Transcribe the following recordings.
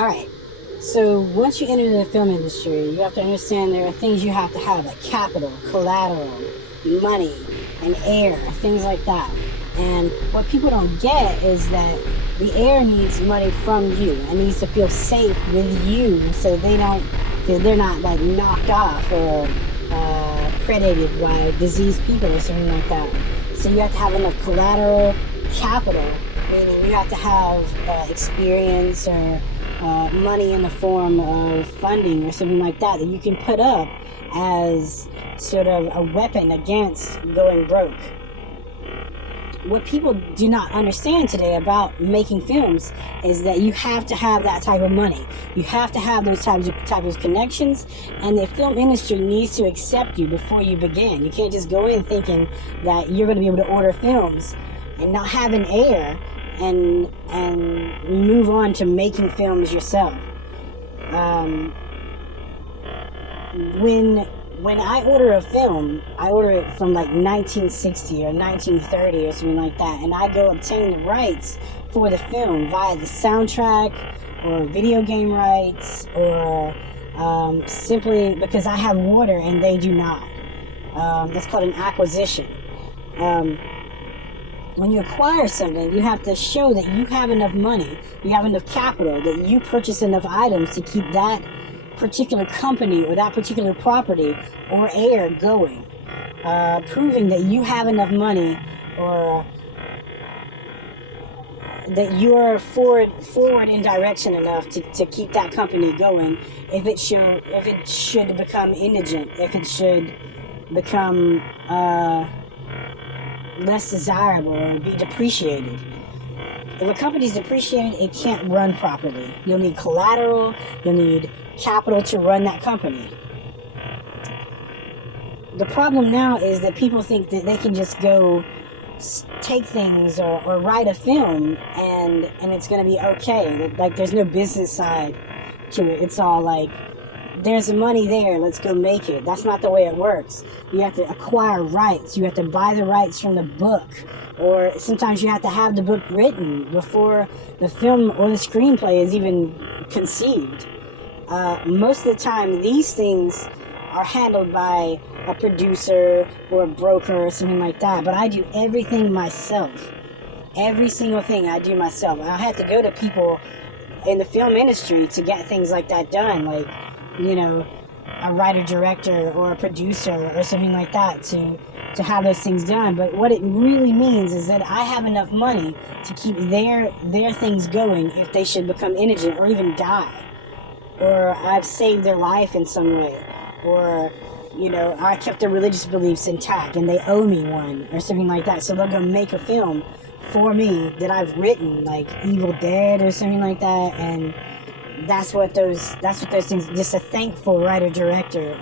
Alright, so once you enter the film industry, you have to understand there are things you have to have, like capital, collateral, money, and air, things like that. And what people don't get is that the air needs money from you. It needs to feel safe with you so they're not like knocked off or predated by diseased people or something like that. So you have to have enough collateral capital, meaning you have to have experience or money in the form of funding or something like that you can put up as sort of a weapon against going broke. What people do not understand today about making films is that you have to have that type of money. You have to have those types of connections, and the film industry needs to accept you before you begin. You can't just go in thinking that you're going to be able to order films and not have an air and move on to making films yourself. When I order a film, I order it from like 1960 or 1930 or something like that, and I go obtain the rights for the film via the soundtrack or video game rights or simply because I have water and they do not. That's called an acquisition. When you acquire something, you have to show that you have enough money, you have enough capital, that you purchase enough items to keep that particular company or that particular property or air going, proving that you have enough money or that you're forward in direction enough to keep that company going if it should become indigent, if it should become less desirable or be depreciated. If a company's depreciated, it can't run properly. You'll need collateral, you'll need capital to run that company. The problem now is that people think that they can just go take things or write a film and it's going to be okay. Like there's no business side to it. It's all like, there's money there, let's go make it. That's not the way it works. You have to acquire rights. You have to buy the rights from the book. Or sometimes you have to have the book written before the film or the screenplay is even conceived. Most of the time, these things are handled by a producer or a broker or something like that. But I do everything myself. Every single thing I do myself. I had to go to people in the film industry to get things like that done. Like, you know, a writer-director or a producer or something like that to have those things done. But what it really means is that I have enough money to keep their things going if they should become indigent or even die. Or I've saved their life in some way. Or, you know, I kept their religious beliefs intact and they owe me one or something like that. So they'll go make a film for me that I've written, like Evil Dead or something like that, and that's what those things, just a thankful writer director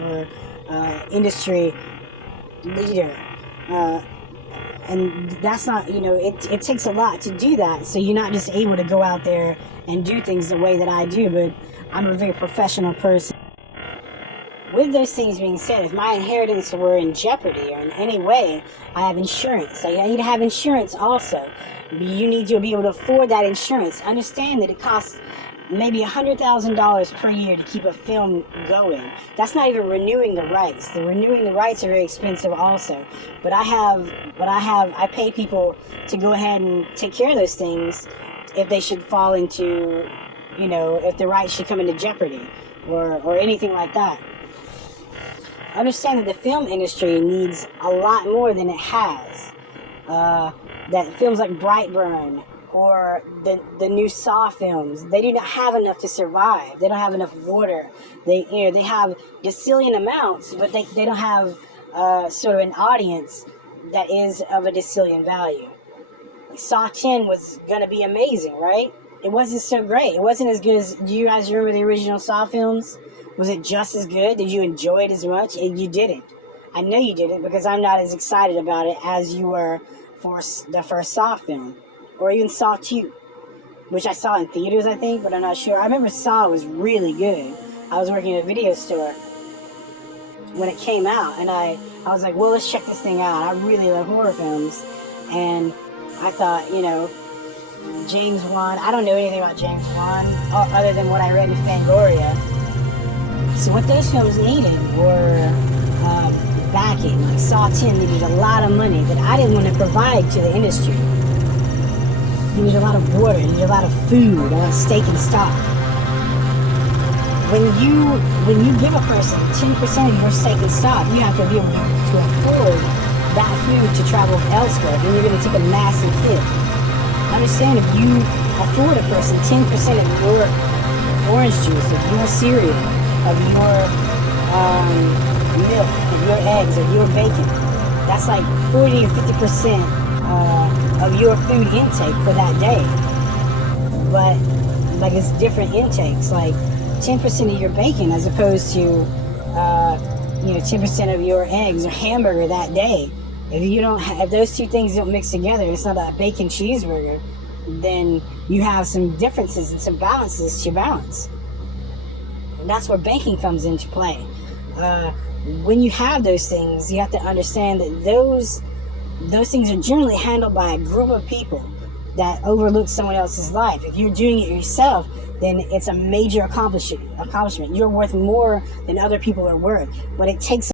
or industry leader, and that's not, you know, it takes a lot to do that. So you're not just able to go out there and do things the way that I do, but I'm a very professional person. With those things being said, if my inheritance were in jeopardy or in any way, I have insurance. I need to have insurance also. You need to be able to afford that insurance. Understand that it costs maybe $100,000 per year to keep a film going. That's not even renewing the rights. The renewing the rights are very expensive also. But I pay people to go ahead and take care of those things if they should fall into, you know, if the rights should come into jeopardy or anything like that. Understand that the film industry needs a lot more than it has. That films like Brightburn or the new Saw films, they do not have enough to survive. They don't have enough water. They have decillion amounts, but they don't have sort of an audience that is of a decillion value. Saw 10 was going to be amazing, right? It wasn't so great. It wasn't as good as, do you guys remember the original Saw films? Was it just as good? Did you enjoy it as much? You didn't. I know you didn't, because I'm not as excited about it as you were for the first Saw film. Or even Saw 2, which I saw in theaters, I think, but I'm not sure. I remember Saw was really good. I was working at a video store when it came out, and I was like, well, let's check this thing out. I really love horror films, and I thought, you know, James Wan. I don't know anything about James Wan other than what I read in Fangoria. So what those films needed were backing. Like Saw 10 needed a lot of money that I didn't want to provide to the industry. You need a lot of water, you need a lot of food, a lot of steak and stock. When you give a person 10% of your steak and stock, you have to be able to afford that food to travel elsewhere, and you're going to take a massive hit. Understand, if you afford a person 10% of your orange juice, of your cereal, of your milk, of your eggs, of your bacon, that's like 40 or 50% of your food intake for that day. But like, it's different intakes, like 10% of your bacon as opposed to 10% of your eggs or hamburger that day. If those two things don't mix together, it's not a bacon cheeseburger, then you have some differences and some balances to balance. And that's where banking comes into play. When you have those things, you have to understand that those things are generally handled by a group of people that overlook someone else's life. If you're doing it yourself, then it's a major accomplishment. You're worth more than other people are worth. But it takes